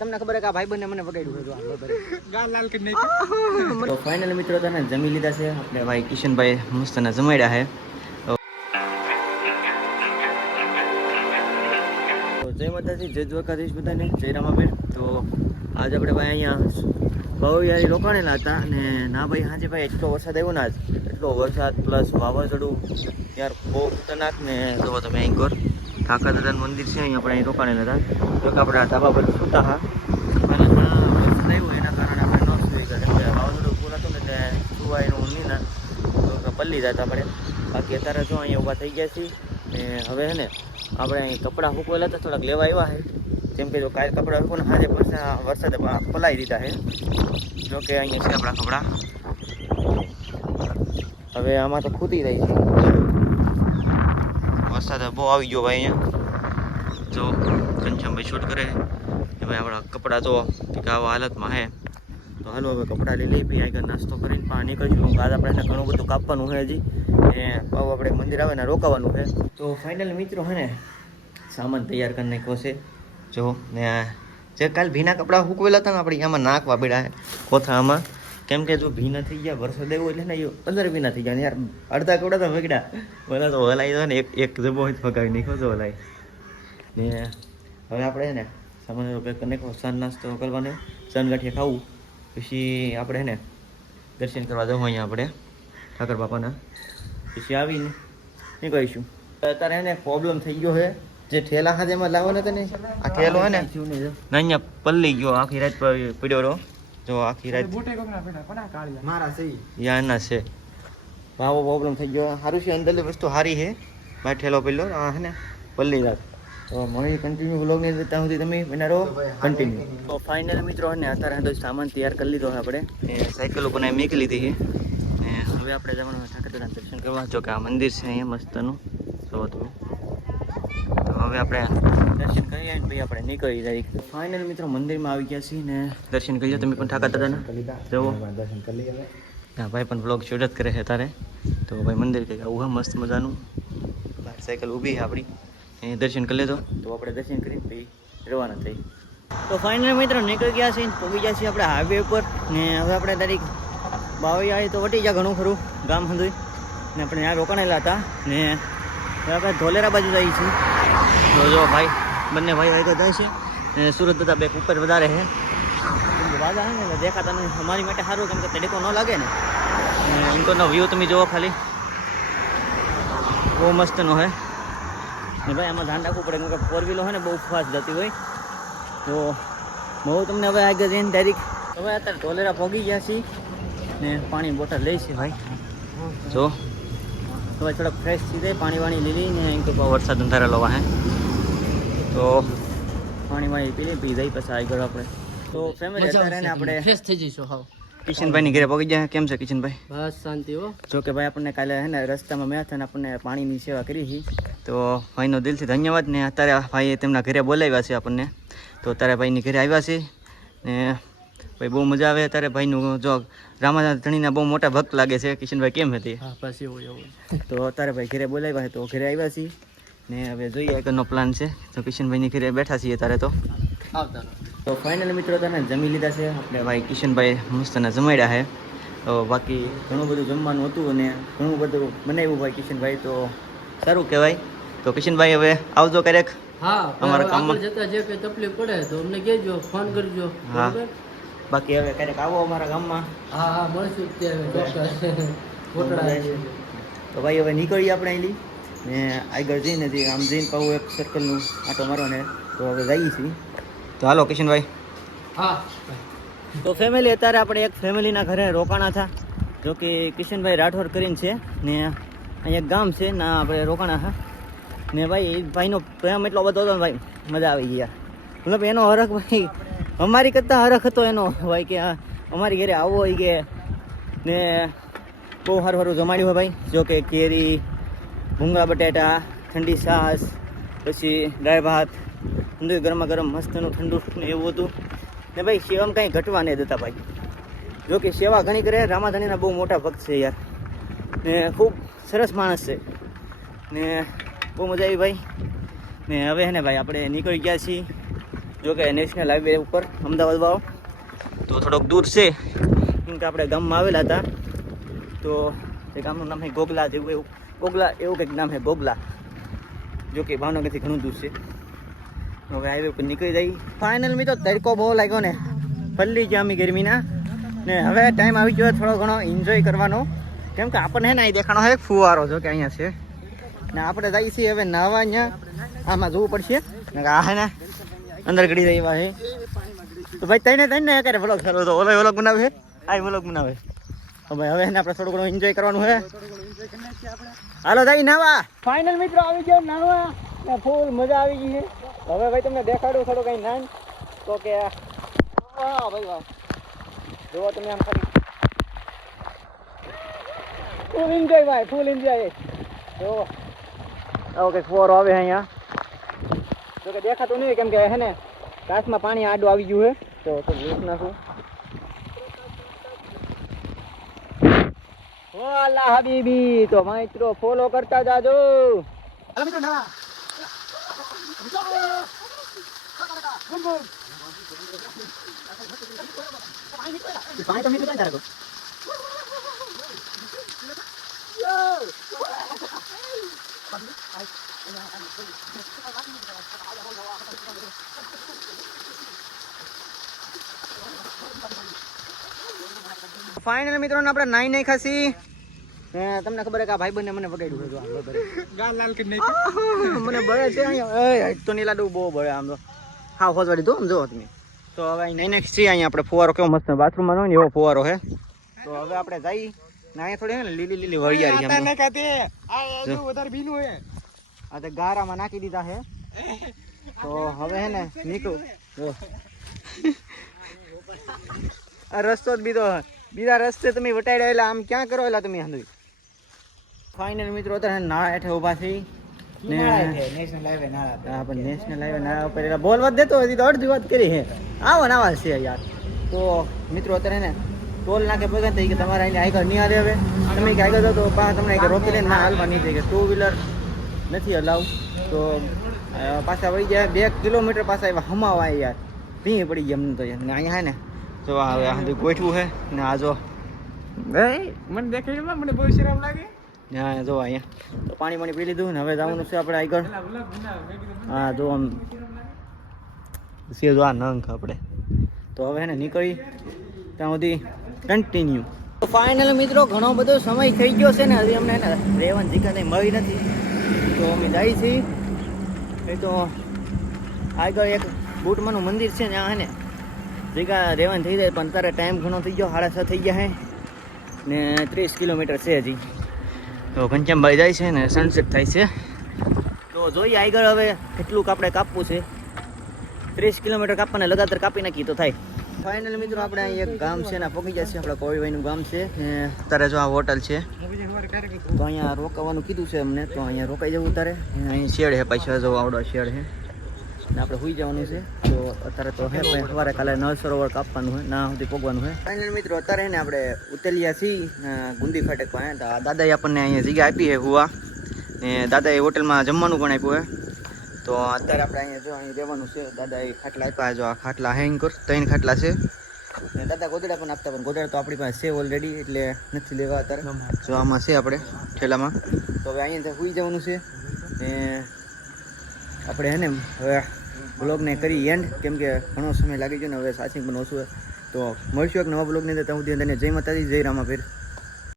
તમને ખબર છે કે આ ભાઈબંધને મને બગાડ્યું હતું આ બરાબર ગાલ લાલ કરી નાખી. તો ફાઇનલ મિત્રો તને જમી લીધા છે આપણે ભાઈ કિશનભાઈ મસ્તના જમાડ્યા છે. તો જય માતાજી જય દ્વારકાધીશ બધાને જય રામાબેન. તો આજે આપણે ભાઈ અહીંયા બહુ યાર રોકાણેલા હતા અને ના ભાઈ હાજે ભાઈ એટલો વરસાદ આવ્યો ને આજ એટલો વરસાદ પ્લસ વાવાઝોડું યાર બહુ ખતરનાક. ને જોવો તમે અહીં કોર કાકા દાદાનું મંદિર છે અહીંયા આપણે અહીં રોકાણેલા હતા. જો કે આપણે ધાબા પર સૂતા હા અને વરસાદ આવ્યો એના કારણે આપણે ન સુઈ ગયા. વાવાઝોડું ફૂલ હતું ને એટલે સુવાયનું નહીં ને તો પલ્લી જતા આપણે. બાકી અત્યારે જો અહીંયા ઊભા થઈ ગયા છીએ ને હવે છે ને આપણે અહીં કપડાં સૂકવેલા હતા થોડાક લેવા આવ્યા છે. જેમ કે જો કાલે કપડાં સૂકવને હાજે વરસાદે પલાવી દીધા છે. જો કે અહીંયા છે આપણા કપડાં. હવે આમાં તો ખૂટી રહી છે વરસાદ બહુ આવી ગયો ભાઈ. અહીંયા જો ઘનશ્યામભાઈ શૂટ કરે કે ભાઈ આપણા કપડાં તો આવા હાલતમાં હે. તો હાલો હવે કપડાં લઈ લઈ ભાઈ આગળ નાસ્તો કરીને પણ નીકળીશું. આજ આપણે ઘણું બધું કાપવાનું છે હજી ને પાવ આપણે મંદિર આવે ને રોકાવાનું છે. તો ફાઇનલ મિત્રો હે ને સામાન તૈયાર કરી નાખ્યો છે. જો ને જે કાલ ભીના કપડાં સૂકવેલા હતા ને આપણે આમાં નાખવા પડ્યા છે કોથળામાં. કેમ કે જો ભીના થઈ ગયા વરસાદ આવ્યો એટલે ને એ અંદર ભીના થઈ ગયા યાર. અડધા કપડા તો વગડ્યા બધા તો હલાઈ દો ને એક જબો હોય ફગાવી નાખ્યો તો હલાઈ ને. હવે આપણે ને સામાન પેક કરી નાખો. સન નાસ્તો કરવાનો સન ગાંઠિયા ખાવું પછી આપણે ને દર્શન કરવા જવું અહીંયા આપણે ઠાકર બાપાના. પછી આવીને નીકળીશું. અત્યારે એને પ્રોબ્લેમ થઈ ગયો છે જે ઠેલા હાથે એમાં લાવવાના હતા ને આ ઠેલો હે ને અહીંયા પલ્લી ગયો આખી રાત પડ્યો રહો. જો આખી રાત યાના છે આવો પ્રોબ્લેમ થઈ ગયો. સારું છે અંદરની વસ્તુ સારી છે બાય ઠેલો પેલો આ હે ને પલ્લી રાત. તો મળી કન્ટિન્યુ વ્લોગની અંદર ત્યાં સુધી તમે બના રહો કન્ટિન્યુ. તો ફાઇનલ મિત્રો ને અત્યારે તો સામાન તૈયાર કરી લીધો આપણે સાયકલો પણ મેકી લીધી છે ને હવે આપણે જવાનું ઠાકર દાદાના દર્શન કરવા. જો કે આ મંદિર છે અહીંયા મસ્તનું જો તમે. તો હવે આપણે દર્શન કરીએ ને ભાઈ આપણે નીકળી જાય. ફાઇનલ મિત્રો મંદિરમાં આવી ગયા છીએ ને દર્શન કરી લો તમે પણ ઠાકર દાદાના જવો. હા ભાઈ પણ વ્લોગ શૂટ જ કરે છે તારે. તો ભાઈ મંદિર કંઈક આવું હા મસ્ત મજાનું. સાયકલ ઊભી છે આપણી એ દર્શન કરી લેતો. તો આપણે દર્શન કરીને ભાઈ રવાના થઈ. તો ફાઇનલ મિત્રો નીકળી ગયા છીએ પહોંચી ગયા છીએ આપણે હાઈવે ઉપર ને હવે આપણે તારીખ બાવી આવી તો વટી ગયા ઘણું ખરું ગામ હતું ને આપણે ત્યાં રોકાણેલા હતા ને હવે આપણે ધોલેરા બાજુ જઈએ છીએ. તો જો ભાઈ બંને ભાઈ આગળ જાય છે ને સુરત દાદા બેક ઉપર વધારે છે. વાદા છે ને દેખાતા નહીં અમારી માટે સારું કેમ કે તડકો ન લાગે ને ઇન્કોનો વ્યૂ તમે જુઓ ખાલી બહુ મસ્તનો છે ને ભાઈ આમાં ધ્યાન રાખવું પડે કેમ કે ફોર વ્હીલો હોય ને બહુ ફાસ્ટ જતી હોય. તો બહુ તમને હવે આગળ જઈને ડાયરેક્ટ હવે અત્યારે ધોલેરા પહોંચી ગયા છીએ ને પાણી બોટલ લઈ છે ભાઈ. જો હવે થોડાક ફ્રેશ થઈ જાય પાણી વાણી લીધી ને એમ તો વરસાદ અંધારેલો હે તો પાણી વાણી પી જાય પછી આગળ આપણે. તો ફેમિલી અત્યારે આપણે ફ્રેશ થઈ જઈશું. હા કિશનભાઈની ઘરે પહોંચી ગયા. કેમ છે કિશનભાઈ? બસ શાંતિ હો. જો કે ભાઈ આપણને કાલે હે ને રસ્તામાં મેં હતા ને આપણને પાણીની સેવા કરી છે તો ભાઈનો દિલથી ધન્યવાદ. ને અત્યારે ભાઈએ તેમના ઘરે બોલાવ્યા છે આપણને. તો અત્યારે ભાઈની ઘરે આવ્યા છે ને ભાઈ બહુ મજા આવે. અત્યારે ભાઈનું જો રામાધણીના બહુ મોટા ભક્ત લાગે છે. કિશનભાઈ કેમ હતી? હા બસ એવું એવું. તો અત્યારે ભાઈ ઘરે બોલાવ્યા છે તો ઘરે આવ્યા છીએ ને હવે જોઈએ આગળનો પ્લાન છે. તો કિશનભાઈની ઘરે બેઠા છીએ અત્યારે તો આવતા. તો ફાઇનલ મિત્રો તને જમી લીધા છે આપણે ભાઈ કિશનભાઈ મસ્તના જમાડ્યા છે. તો બાકી ઘણું બધું જમવાનું હતું અને ઘણું બધું બનાવ્યું ભાઈ કિશનભાઈ તો સારું કહેવાય. તો કિશનભાઈ હવે આવજો ક્યારેક. હા અમારા કામમાં જતા જે કંઈ તકલીફ પડે તો અમને કહેજો ફોન કરજો. હા બાકી હવે ક્યારેક આવો અમારા ગામમાં. હા હા મળશું તો ભાઈ હવે નીકળીએ આપણે અહીંથી ને આગળ જઈને આમ જઈને પાવું એક સર્કલનું આટો મારવાને તો હવે જઈએ છીએ. તો હાલો કિશનભાઈ. હા તો ફેમિલી અત્યારે આપણે એક ફેમિલીના ઘરે રોકાણા હતા. જો કે કિશનભાઈ રાઠોડ કરીને છે ને અહીંયા ગામ છે ના આપણે રોકાણા હતા ને ભાઈ એ ભાઈનો પ્રેમ એટલો બધો હતો ને ભાઈ મજા આવી ગઈ યાર. મતલબ એનો હરખ ભાઈ અમારી કરતાં હરખ હતો એનો ભાઈ કે અમારી ઘરે આવો હોય કે ને બહુ સારું સારું જમાડ્યું હોય ભાઈ. જો કે કેરી ભૂંગળા બટેટા ઠંડી છાશ પછી દાળ ભાત ઠંડુ ગરમા ગરમ મસ્તનું ઠંડુ ને એવું હતું ને ભાઈ સેવામાં કાંઈ ઘટવા નહીં દેતા ભાઈ. જો કે સેવા ઘણી કરે. રામાધણીના બહુ મોટા ભક્ત છે યાર ને ખૂબ સરસ માણસ છે ને બહુ મજા આવી ભાઈ. ને હવે હે ને ભાઈ આપણે નીકળી ગયા છીએ જો કે નેશનલ હાઈવે ઉપર અમદાવાદ વાળો તો થોડોક દૂર છે, કેમ કે આપણે ગામમાં આવેલા હતા. તો એ ગામનું નામ છે ગોગલા જેવું, એવું ગોગલા એવું કંઈક નામ છે ગોગલા, જો કે ભાવનગરથી ઘણું દૂર છે. હવે હાઈવે ઉપર નીકળી જઈ. ફાઇનલ મિત્રો તડકો બહુ લાગ્યો ને, પલ્લી ગયા અમે ગરમીના ને. હવે ટાઈમ આવી ગયો થોડો ઘણો એન્જોય કરવાનો, કેમ કે આપણને હે ને અહીં દેખાણો છે ફુવારો, જો કે અહીંયા છે ને. આપણે જઈએ છીએ હવે નાહવા. અહીંયા આમાં જોવું પડશે ને, આ હે ને અંદર ગળી રહ્યા છે. તો ભાઈ તઈને ક્યારે વ્લોગ સારો તો ઓલો વ્લોગ બનાવે, આ વ્લોગ બનાવે. તો ભાઈ હવે એને આપણે થોડું ઘણું એન્જોય કરવાનું છે. હાલો જઈ નાવા. ફાઇનલ મિત્રો આવી ગયો નાવા, ફૂલ મજા આવી ગઈ છે. હવે ભાઈ તમને દેખાડું થોડું કઈ નાન, તો કે વાહ ભાઈ વાહ, જોવો તમે આમ ખાલી ફૂલ એન્જોય ભાઈ, ફૂલ એન્જોય. જો આવો કંઈક ફોર આવે અહીંયા, જો કે દેખાતું નહીં કેમ કે હે ને કાચમાં પાણી આડું આવી ગયું છે. તો લૂટ નાખું. ઓ અલ્લાહ હબીબી, તો મિત્રો ફોલો કરતા જાજો. પાણી તો મીઠું ક્યાં તારે? ફાઇનલ મિત્રો આપણે નાઈ નહીં ખાસી. તમને ખબર કે આ ભાઈ બંને મને બગાડ્યું હતું. મને બળે છે અહીંયા તો ની લાડુ બહુ બળે આમ તો. હા હોજવાડી દો આમ જો તમે. તો હવે અહીં નેક્સ્ટ છે અહીંયા આપણે ફુવારો કેવો મસ્ત બાથરૂમમાં હોય ને એવો ફુવારો છે. તો હવે આપણે જઈ ને અહીંયા થોડી ને લીલી લીલી વરિયાળી આ તો ગારામાં નાખી દીધા છે. તો હવે હે ને નીકળું. આ રસ્તો જ બીજા રસ્તે તમે વટાડ્યા એટલે આમ ક્યાં કરો એટલે તમે હંધવી. ફાઇનલ મિત્રો અત્યારે નાળા હેઠે ઊભા થઈ નેશનલ હાઈવે નાળા ઉપર એટલે બોલ વાત દેતો હજી તો અડધી વાત કરી છે. આવો ને આવા છે યાર. તો મિત્રો અત્યારે ને ટોલ નાખે પગા થઈ કે તમારે અહીં આગળ નહીં હાલે. હવે તમે કે આગળ જાઓ તો તમને રોકી લઈને ના હાલવા નહીં થઈ કે 2 વ્હીલર નથી અલાવ. તો પાછા વળી જાય 2 કિલોમીટર પાછા એવા હમાવા યાર ભીં પડી ગયા અમને તો યાર. ને અહીંયા હે ને તો હવે આ ગોઠવું છે ને. આ જો મને દેખાય મને બહુ શરમ લાગે. હા જો અહીંયા તો પાણી પી લીધું ને હવે જવાનું છે આપણે આગળ. હા જો આમ છે જો આ નંખ આપણે. તો હવે ને નીકળી ત્યાં સુધી કન્ટિન્યુ. તો ફાઇનલ મિત્રો ઘણો બધો સમય થઈ ગયો છે ને, હજી અમને રહેવાની જગ્યા મળી નથી. તો અમે જઈએ છીએ. એ તો આગળ એક બુટમાનું મંદિર છે ને, આ ને જગ્યા રહેવાની થઈ જાય. પણ અત્યારે ટાઈમ ઘણો થઈ ગયો, 6:30 થઈ ગયા છે ને 30 કિલોમીટર છે હજી. તો ઘનશ્યામભાઈ જાય છે ને સનસેટ થાય છે. તો જોઈએ આગળ હવે કેટલું આપણે કાપવું છે. 30 કિલોમીટર કાપવાને લગાતાર કાપી નાખી તો થાય. ફાઇનલ મિત્રો આપણે અહીં એક ગામ છે ને પહોંચી ગયા છે. આપણે કોળીભાઈનું ગામ છે. અત્યારે જો આ હોટલ છે તો અહીંયા રોકાવાનું કીધું છે અમને. તો અહીંયા રોકાઈ જવું અત્યારે. અહીં શેડ છે પાછળ જો આવડો શેડ છે ને આપણે સુઈ જવાનું છે. તો અત્યારે તો હે સવારે કાલે નળ સરોવર કાપવાનું હોય ના સુધી પગવાનું હોય. ફાઇનલ મિત્રો અત્યારે ને આપણે ઉતેલિયા છીએ ગુંદી ફાટક પાસે. તો દાદાએ આપણને અહીંયા જગ્યા આપી છે હુવા ને. દાદાએ હોટલમાં જમવાનું પણ આપ્યું હોય. તો અત્યારે આપણે અહીંયા જો અહીં રહેવાનું છે. દાદાએ ખાટલા આપ્યા. જો આ ખાટલા હેંગ કર 3 ખાટલા છે ને. દાદા ગોદડા પણ આપતા, પણ ગોદડા તો આપણી પાસે છે ઓલરેડી એટલે નથી લેવા અત્યારે. જો આમાં છે આપણે ઠેલામાં. તો હવે અહીંયા સુઈ જવાનું છે ને આપણે હે ને હવે બ્લોગને કરી એન્ડ, કેમ કે ઘણો સમય લાગી ગયો ને હવે સાચી પણ ઓછું. તો મળશું એક નવા બ્લોગની અંદર. ત્યાં સુધી જય માતાજી, જય રામાપીર.